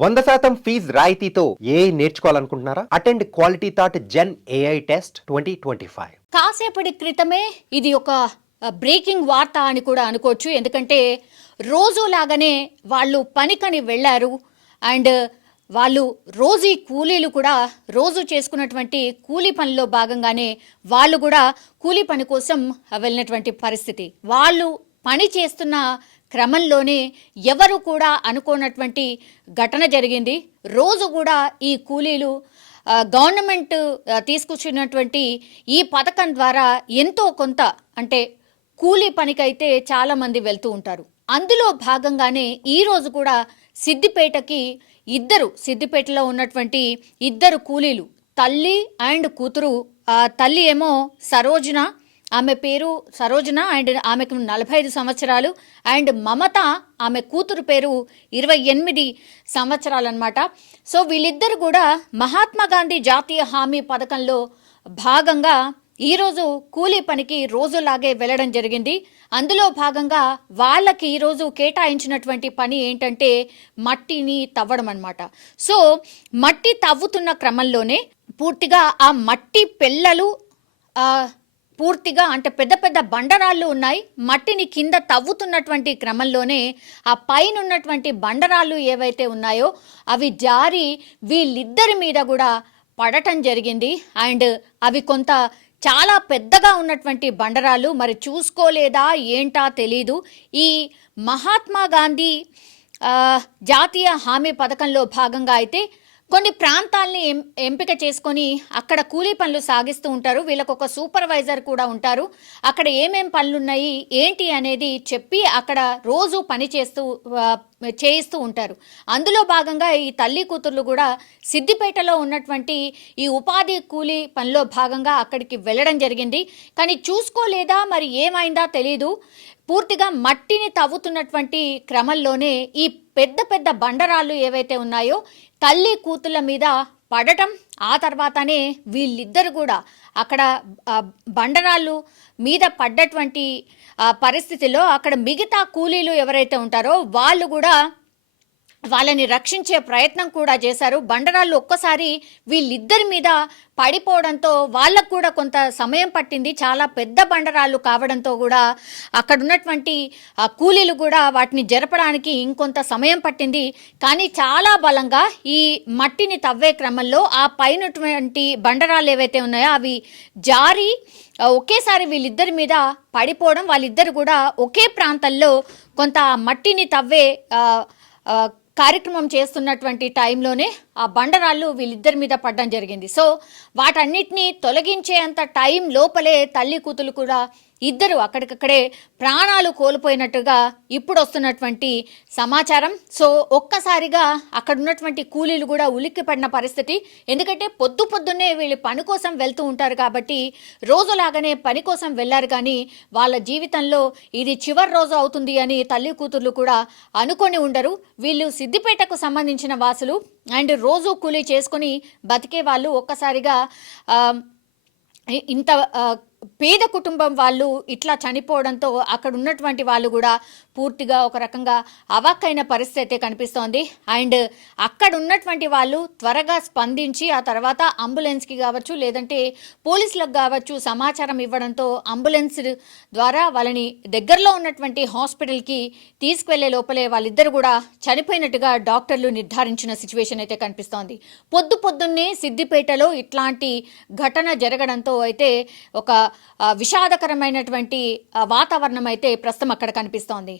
100% fees రాయితీతో AI నేర్చుకోవాలనుకుంటున్నారా? Attend Quality Thought gen AI test 2025. కాసేపటి క్రితమే ఇది ఒక బ్రేకింగ్ వార్త అని కూడా అనుకోవచ్చు. ఎందుకంటే రోజులాగానే వాళ్ళు పనికని వెళ్ళారు. అండ్ వాళ్ళు రోజీ కూలీలు కూడా రోజు చేసుకున్నటువంటి కూలీ పనిలో భాగంగానే వాళ్ళు కూడా కూలీ పని కోసం వెళ్ళినటువంటి పరిస్థితి. వాళ్ళు పని చేస్తున్న క్రమంలోనే ఎవరు కూడా అనుకోనటువంటి ఘటన జరిగింది. రోజు కూడా ఈ కూలీలు గవర్నమెంట్ తీసుకొచ్చినటువంటి ఈ పథకం ద్వారా ఎంతో కొంత అంటే కూలీ పనికైతే చాలామంది వెళ్తూ ఉంటారు. అందులో భాగంగానే ఈరోజు కూడా సిద్దిపేటలో ఉన్నటువంటి ఇద్దరు కూలీలు, తల్లి అండ్ కూతురు. తల్లి ఏమో సరోజన, ఆమె పేరు సరోజన అండ్ ఆమెకు 45 సంవత్సరాలు. అండ్ మమత, ఆమె కూతురు పేరు 28 సంవత్సరాలు అనమాట. సో వీళ్ళిద్దరు కూడా మహాత్మా గాంధీ జాతీయ హామీ పథకంలో భాగంగా ఈరోజు కూలీ పనికి రోజులాగే వెళ్ళడం జరిగింది. అందులో భాగంగా వాళ్ళకి ఈరోజు కేటాయించినటువంటి పని ఏంటంటే మట్టిని తవ్వడం అనమాట. సో మట్టి తవ్వుతున్న క్రమంలోనే పూర్తిగా ఆ మట్టి పెళ్ళలు పూర్తిగా అంటే పెద్ద పెద్ద బండరాళ్ళు ఉన్నాయి. మట్టిని కింద తవ్వుతున్నటువంటి క్రమంలోనే ఆ పైన ఉన్నటువంటి బండరాళ్ళు ఏవైతే ఉన్నాయో అవి జారి వీళ్ళిద్దరి మీద కూడా పడటం జరిగింది. అండ్ అవి కొంత చాలా పెద్దగా ఉన్నటువంటి బండరాళ్ళు, మరి చూసుకోలేదా ఏంటా తెలీదు. ఈ మహాత్మా గాంధీ జాతీయ హామీ పథకంలో భాగంగా అయితే కొన్ని ప్రాంతాలని ఎంపిక చేసుకొని అక్కడ కూలీ పనులు సాగిస్తూ ఉంటారు. వీళ్ళకు ఒక సూపర్వైజర్ కూడా ఉంటారు. అక్కడ ఏమేం పనులున్నాయి ఏంటి అనేది చెప్పి అక్కడ రోజు పని చేయిస్తూ ఉంటారు. అందులో భాగంగా ఈ తల్లి కూతుర్లు కూడా సిద్దిపేటలో ఉన్నటువంటి ఈ ఉపాధి కూలీ పనిలో భాగంగా అక్కడికి వెళ్ళడం జరిగింది. కానీ చూసుకోలేదా మరి ఏమైందా తెలీదు. పూర్తిగా మట్టిని తవ్వుతున్నటువంటి క్రమంలోనే ఈ పెద్ద పెద్ద బండరాళ్ళు ఏవైతే ఉన్నాయో తల్లి కూతుళ్ళ మీద పడటం, ఆ తర్వాతనే వీళ్ళిద్దరు కూడా అక్కడ బండరాళ్ళు మీద పడ్డటువంటి పరిస్థితిలో అక్కడ మిగతా కూలీలు ఎవరైతే ఉంటారో వాళ్ళు కూడా వాళ్ళని రక్షించే ప్రయత్నం కూడా చేశారు. బండరాళ్ళు ఒక్కసారి వీళ్ళిద్దరి మీద పడిపోవడంతో వాళ్ళకు కూడా కొంత సమయం పట్టింది. చాలా పెద్ద బండరాళ్ళు కావడంతో కూడా అక్కడ ఉన్నటువంటి కూలీలు కూడా వాటిని జరపడానికి ఇంకొంత సమయం పట్టింది. కానీ చాలా బలంగా ఈ మట్టిని తవ్వే క్రమంలో ఆ పైనటువంటి బండరాళ్ళు ఏవైతే ఉన్నాయో అవి జారి ఒకేసారి వీళ్ళిద్దరి మీద పడిపోవడం, వాళ్ళిద్దరు కూడా ఒకే ప్రాంతంలో కొంత మట్టిని తవ్వే కార్యక్రమం చేస్తున్నటువంటి టైంలోనే ఆ బండరాళ్ళు వీళ్ళిద్దరి మీద పడడం జరిగింది. సో వాటన్నిటినీ తొలగించేంత టైం లోపలే తల్లి కూతురు కూడా ఇద్దరు అక్కడికక్కడే ప్రాణాలు కోల్పోయినట్టుగా ఇప్పుడు వస్తున్నటువంటి సమాచారం. సో ఒక్కసారిగా అక్కడ ఉన్నటువంటి కూలీలు కూడా ఉలిక్కిపడిన పరిస్థితి. ఎందుకంటే పొద్దున్నే వీళ్ళు పని కోసం వెళ్తూ ఉంటారు కాబట్టి రోజులాగానే పని కోసం వెళ్ళారు. కానీ వాళ్ళ జీవితంలో ఇది చివరి రోజు అవుతుంది అని తల్లి కూతుర్లు కూడా అనుకొని ఉండరు. వీళ్ళు సిద్దిపేటకు సంబంధించిన వాసులు అండ్ రోజు కూలీ చేసుకొని బతికే వాళ్ళు ఒక్కసారిగా ఇంత పేద కుటుంబం వాళ్ళు ఇట్లా చనిపోవడంతో అక్కడ ఉన్నటువంటి వాళ్ళు కూడా పూర్తిగా ఒక రకంగా అవాక్కైన పరిస్థితి అయితే కనిపిస్తోంది. అండ్ అక్కడ ఉన్నటువంటి వాళ్ళు త్వరగా స్పందించి ఆ తర్వాత అంబులెన్స్కి కావచ్చు లేదంటే పోలీసులకు కావచ్చు సమాచారం ఇవ్వడంతో అంబులెన్స్ ద్వారా వాళ్ళని దగ్గరలో ఉన్నటువంటి హాస్పిటల్కి తీసుకువెళ్లే లోపలే వాళ్ళిద్దరు కూడా చనిపోయినట్టుగా డాక్టర్లు నిర్ధారించిన సిచ్యువేషన్ అయితే కనిపిస్తోంది. పొద్దున్నే సిద్దిపేటలో ఇట్లాంటి ఘటన జరగడంతో అయితే ఒక విషాదకరమైనటువంటి వాతావరణం అయితే ప్రస్తుతం అక్కడ కనిపిస్తోంది.